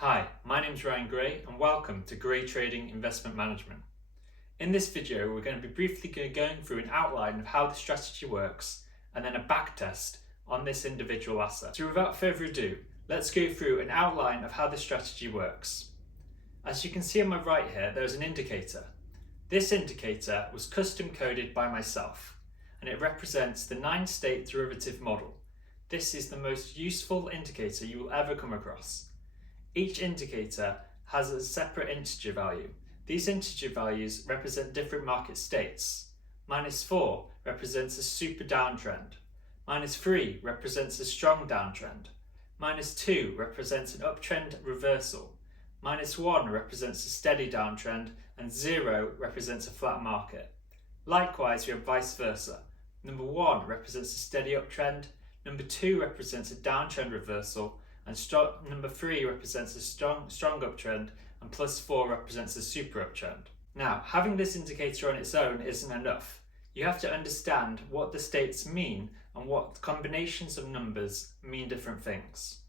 Hi, my name is Ryan Gray and welcome to Gray Trading Investment Management. In this video we're going to be briefly going through an outline of how the strategy works and then a backtest on this individual asset. So without further ado, let's go through an outline of how the strategy works. As you can see on my right here, there's an indicator. This indicator was custom coded by myself and it represents the 9-state derivative model. This is the most useful indicator you will ever come across. Each indicator has a separate integer value. These integer values represent different market states. -4 represents a super downtrend. -3 represents a strong downtrend. -2 represents an uptrend reversal. -1 represents a steady downtrend, and 0 represents a flat market. Likewise, we have vice versa. Number 1 represents a steady uptrend, number 2 represents a downtrend reversal, and number 3 represents a strong uptrend, and +4 represents a super uptrend. Now, having this indicator on its own isn't enough. You have to understand what the states mean and what combinations of numbers mean different things.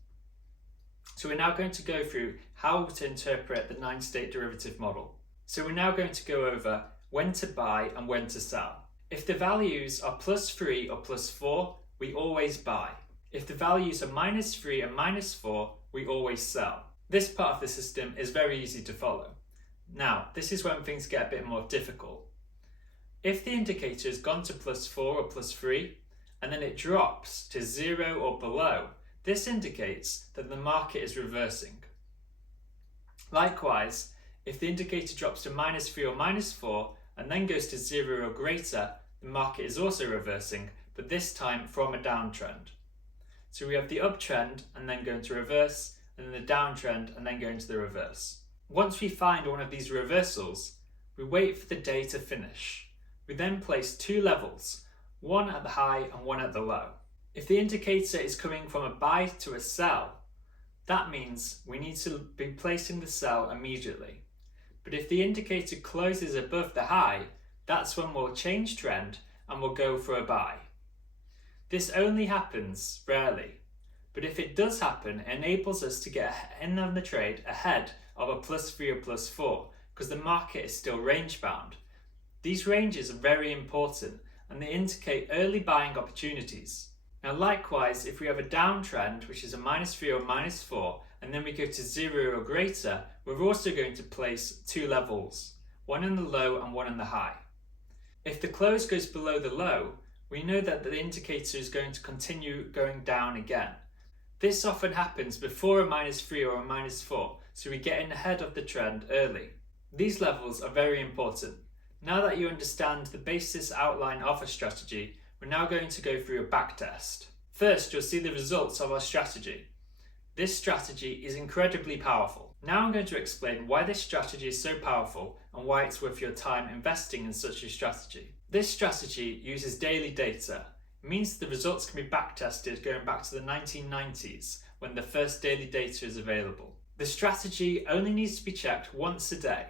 So we're now going to go through how to interpret the 9-state derivative model. So we're now going to go over when to buy and when to sell. If the values are +3 or +4, we always buy. If the values are -3 and -4, we always sell. This part of the system is very easy to follow. Now, this is when things get a bit more difficult. If the indicator has gone to +4 or +3, and then it drops to 0 or below, this indicates that the market is reversing. Likewise, if the indicator drops to -3 or -4, and then goes to 0 or greater, the market is also reversing, but this time from a downtrend. So we have the uptrend and then going to reverse, and then the downtrend and then going to the reverse. Once we find one of these reversals, we wait for the day to finish. We then place two levels, one at the high and one at the low. If the indicator is coming from a buy to a sell, that means we need to be placing the sell immediately. But if the indicator closes above the high, that's when we'll change trend and we'll go for a buy. This only happens rarely, but if it does happen, it enables us to get in on the trade ahead of a +3 or +4 because the market is still range bound. These ranges are very important and they indicate early buying opportunities. Now likewise, if we have a downtrend which is a -3 or -4 and then we go to 0 or greater, we're also going to place two levels, one in the low and one in the high. If the close goes below the low, we know that the indicator is going to continue going down again. This often happens before a -3 or a -4, so we get in ahead of the trend early. These levels are very important. Now that you understand the basis outline of a strategy, we're now going to go through a backtest. First, you'll see the results of our strategy. This strategy is incredibly powerful. Now I'm going to explain why this strategy is so powerful and why it's worth your time investing in such a strategy. This strategy uses daily data. It means the results can be backtested going back to the 1990s when the first daily data is available. The strategy only needs to be checked once a day.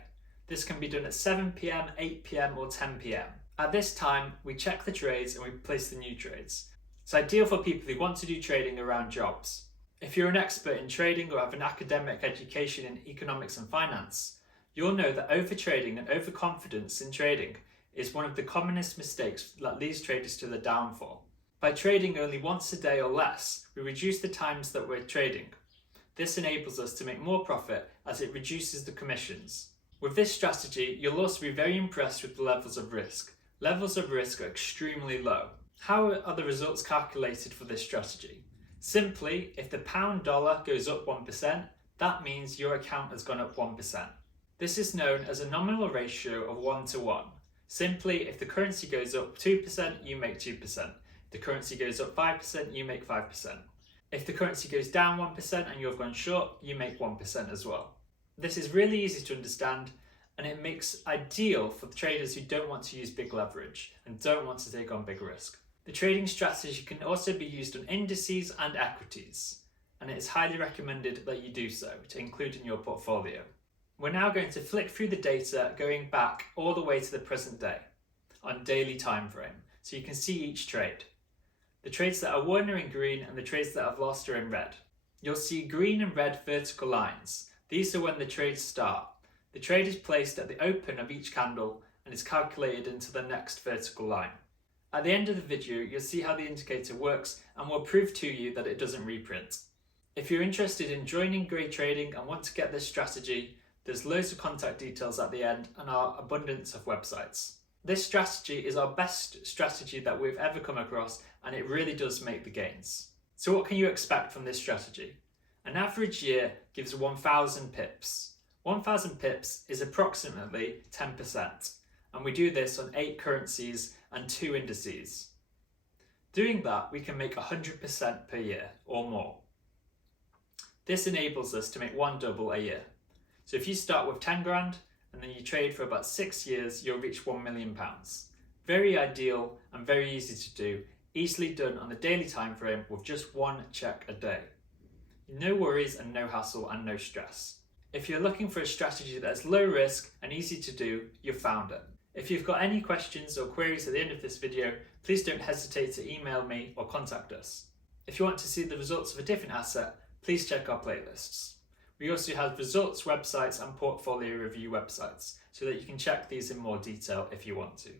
This can be done at 7 p.m, 8 p.m, or 10 p.m. At this time, we check the trades and we place the new trades. It's ideal for people who want to do trading around jobs. If you're an expert in trading or have an academic education in economics and finance, you'll know that overtrading and overconfidence in trading is one of the commonest mistakes that leads traders to the downfall. By trading only once a day or less, we reduce the times that we're trading. This enables us to make more profit as it reduces the commissions. With this strategy, you'll also be very impressed with the levels of risk. Levels of risk are extremely low. How are the results calculated for this strategy? Simply, if the pound-dollar goes up 1%, that means your account has gone up 1%. This is known as a nominal ratio of 1 to 1. Simply, if the currency goes up 2%, you make 2%. If the currency goes up 5%, you make 5%. If the currency goes down 1% and you've gone short, you make 1% as well. This is really easy to understand and it makes ideal for the traders who don't want to use big leverage and don't want to take on big risk. The trading strategy can also be used on indices and equities, and it is highly recommended that you do so to include in your portfolio. We're now going to flick through the data going back all the way to the present day on daily time frame, so you can see each trade. The trades that are won are in green and the trades that have lost are in red. You'll see green and red vertical lines. These are when the trades start. The trade is placed at the open of each candle and is calculated into the next vertical line. At the end of the video, you'll see how the indicator works and will prove to you that it doesn't reprint. If you're interested in joining grey trading and want to get this strategy, there's loads of contact details at the end and our abundance of websites. This strategy is our best strategy that we've ever come across, and it really does make the gains. So what can you expect from this strategy? An average year gives 1,000 pips. 1,000 pips is approximately 10%, and we do this on 8 currencies and 2 indices. Doing that, we can make 100% per year or more. This enables us to make one double a year. So if you start with 10 grand and then you trade for about 6 years, you'll reach £1 million. Very ideal and very easy to do, easily done on the daily time frame with just one check a day. No worries and no hassle and no stress. If you're looking for a strategy that's low risk and easy to do, you've found it. If you've got any questions or queries at the end of this video, please don't hesitate to email me or contact us. If you want to see the results of a different asset, please check our playlists. We also have results websites and portfolio review websites so that you can check these in more detail if you want to.